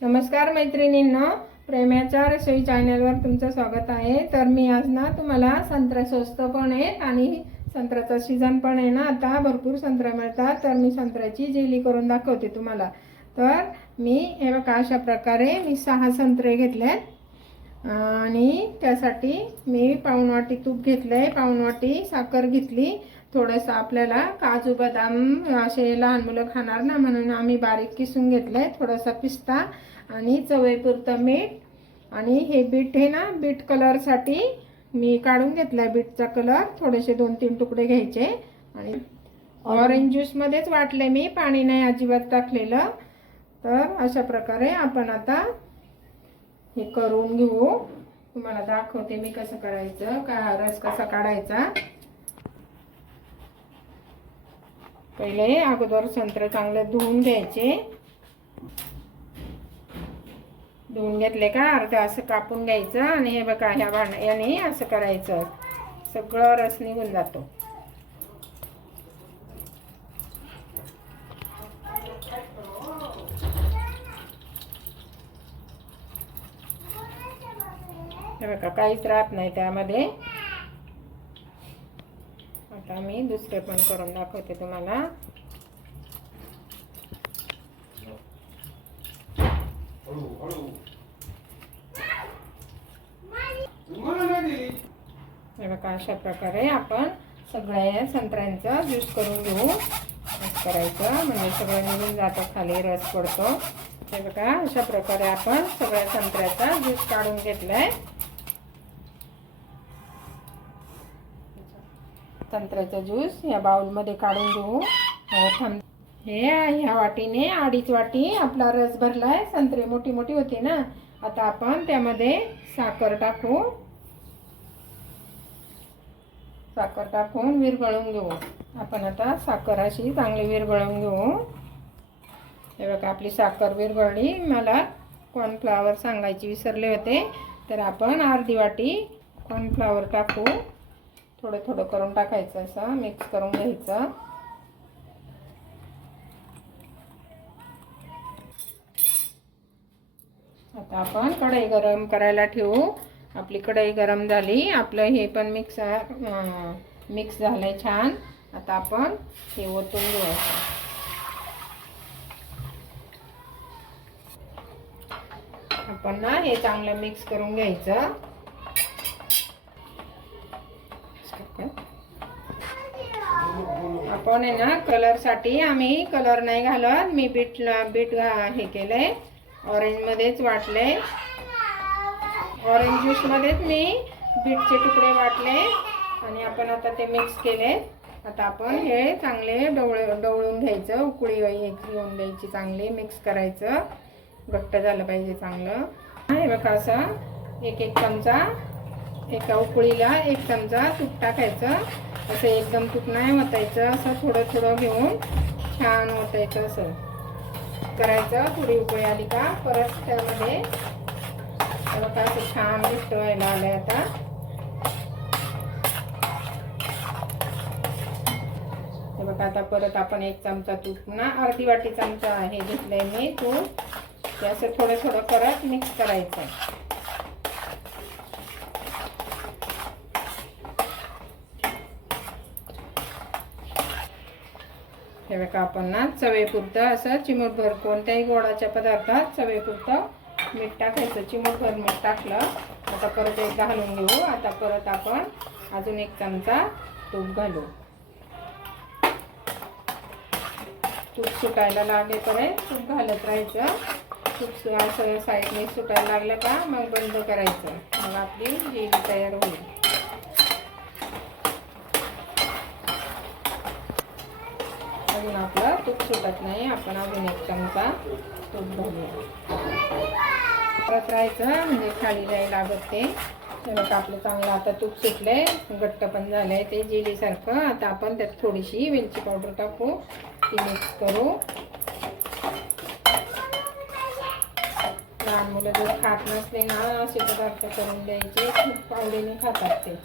नमस्कार मैत्रिणींनो, प्रेमाच्या रसोई चॅनलवर तुमचं स्वागत आहे। तर मी आज ना तुम्हाला संत्रा स्वस्त पण आहेत आणि संत्र्याचा सीजन पण आहे ना, आता भरपूर संत्रा मिळतात। तर मी संत्र्याची जेली करून दाखवते तुम्हाला। तर मी हे बघा अशा प्रकारे मी 6 संत्रे घेतलेत आणि त्यासाठी मी पाऊण वाटी तूप घेतले, पाऊण वाटी साखर घेतली, थोडंसं आपल्याला काजू बदाम असे लहान मुलं खाणार ना म्हणून आम्ही बारीक किसून घेतले, थोडासा पिस्ता आणि चवीपुरतं मीठ। आणि हे बीट आहे ना, बीट कलरसाठी मी काढून घेतला बीटचा कलर, थोडेसे 2-3 तुकडे घ्यायचे आणि ऑरेंज ज्यूस मध्येच वाटले मी, पाणी नाही अजिबात टाकलेलं। तर अशा प्रकारे आपण आता हे करून घेऊ। तुम्हाला दाखवते मी कसं करायचं, का रस कसा काढायचा। पहिले अगोदर संत्रे चांगले धुवून घ्यायचे, धुवून घेतले का अर्धा असं कापून घ्यायचं आणि हे बघा ह्या भांड्याने असं करायचं, सगळं रस निघून जातो। हे बघा काहीच राहत नाही त्यामध्ये। आता मी दुसरे पण करून दाखवते तुम्हाला। हे बघा अशा प्रकारे आपण सगळ्या संत्र्यांचा ज्यूस करून घेऊ। असं करायचं म्हणजे सगळं निघून जातं, खाली रस पडतो। हे बघा अशा प्रकारे आपण सगळ्या संत्र्याचा ज्यूस काढून घेतलाय। संत्र्याचा ज्यूस या बाउल मध्ये काढून घेऊ। हे ह्या वाटीने 2.5 वाटी आपला रस भरलाय, संत्रे मोठी मोठी होती ना। आता आपण त्यामध्ये साखर टाकू, साखर टाकून विरघळून घेऊ। आपण आता साखर अशी चांगली विरघळून घेऊ। हे बघा आपली साखर विरघळली। मला कॉर्नफ्लॉवर सांगायची विसरले होते, तर आपण अर्धी वाटी कॉर्नफ्लॉवर टाकू। थोडं थोडं करून टाकायचं, असं मिक्स करून घ्यायचं। आता आपण कढई गरम करायला ठेवू। आपली कढई गरम झाली, आपलं हे पण मिक्स झालंय छान। आता आपण हे ओतून घेऊ। आपण ना हे चांगलं मिक्स करून घ्यायचं। आपण आहे ना कलर साठी आम्ही कलर नाही घालत, मी बीट हे केलंय, ऑरेंज मध्येच वाटले, ऑरेंज ज्यूस मध्येच मी बीटचे तुकडे वाटले आणि आपण आता ते मिक्स केले। आता आपण हे चांगले डवळून घ्यायचं, उकळी येऊन द्यायची, चांगली मिक्स करायचं, घट्ट झालं पाहिजे चांगलं। हे बघा असं एक चमचा, एका उकळीला 1 चमचा तूप टाकायचं। असं एकदम तूप नाही ओतायचं, असं थोडं थोडं घेऊन छान ओतायचं, असं करायचं। थोडी उकळी आली का परत त्यामध्ये बघा असं छान घट्ट व्हायला आलंय आता। हे बघा आता परत आपण 1 चमचा तूप ना, अर्धी वाटी चमचा हे घेतलंय मी तूप, ते असं थोडं थोडं करत मिक्स करायचं। हे बघा आपण ना चवीपुरतं असं चिमूटभर, कोणत्याही गोडाच्या पदार्थात चवीपुरतं मीठ टाकायचं, चिमूटभर मीठ टाकलं। आता परत एकदा हलवून घेऊ। आता परत आपण अजून 1 चमचा तूप घालू। तूप सुटायला लागेपर्यंत तूप घालत राहायचं। तूप असं साईडने सुटायला लागलं का मग बंद करायचं, मग आपली जेली तयार होईल। अजून आपलं तूप सुटत नाही, आपण अजून 1 चमचा तूप घालूया, परत राहायचं म्हणजे खाली जायला लागत ते। बघा आपलं चांगलं आता तूप सुटलंय, घट्ट पण झालंय ते जेली सारखं। आता आपण त्यात थोडीशी वेलची पावडर टाकू, ती मिक्स करू। लहान मुलं जर खात नसले ना असे पदार्थ करून द्यायचे, खूप आवडीने खातात ते।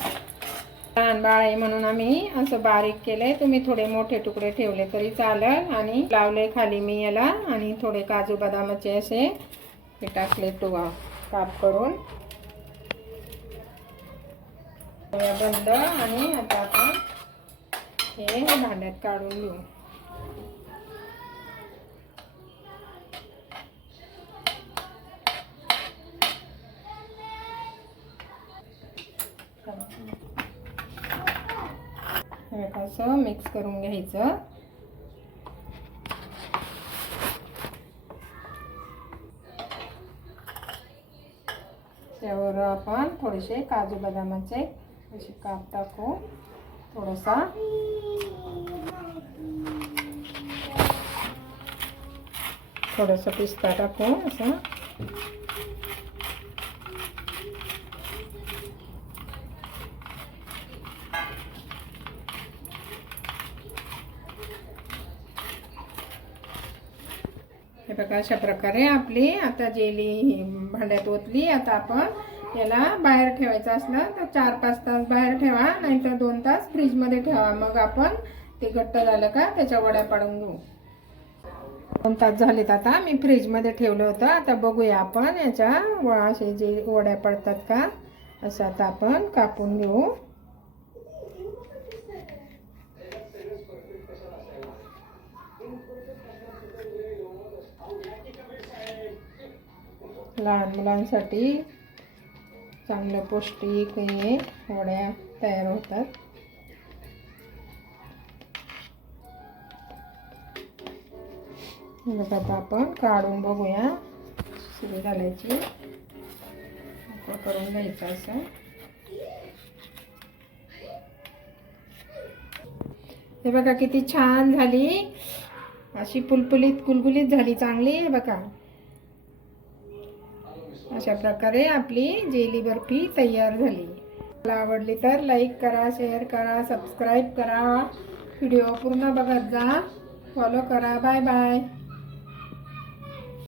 लहान बाळ आहे म्हणून आम्ही असं बारीक केलंय, तुम्ही थोडे मोठे तुकडे ठेवले तरी चालेल। आणि लावले खाली मी याला, आणि थोडे काजू बदामाचे असे हे टाकले काप करून बंद. आणि आता आपण हे भांड्यात काढून घेऊ. हे असं मिक्स करून घ्यायचं. त्यावर आपण थोडेसे काजू बदामाचे असे काप टाकू. थोडासा पिस्ता टाकू असं. हे बघा, अशा प्रकारे आपली आता जेली भांड्यात ओतली. आता आपण याला बाहेर ठेवायचं असलं तर 4-5 तास बाहेर ठेवा, नाहीतर 2 तास फ्रीजमध्ये ठेवा. मग आपण ते घट्ट झालं का त्याच्या वड्या पाडून घेऊ. 2 तास झालेत. आता मी फ्रीजमध्ये ठेवलं होतं. आता बघूया आपण याच्या असे जे वड्या पडतात का असं आता आपण कापून घेऊ. लहान मुलांसाठी चांगलं पौष्टिक हे वड्या तयार होतात. आता आपण काढून बघूया. सुरू घालायची करून घ्यायचं असं. हे बघा किती छान झाली, अशी फुलफुलीत कुलकुलीत झाली चांगली. हे बघा, अशा प्रकारे आपली जेली बर्फी तयार झाली. मला आवडली तर लाईक करा, शेअर करा, सबस्क्राईब करा. व्हिडिओ पूर्ण बघत जा, फॉलो करा. Bye bye.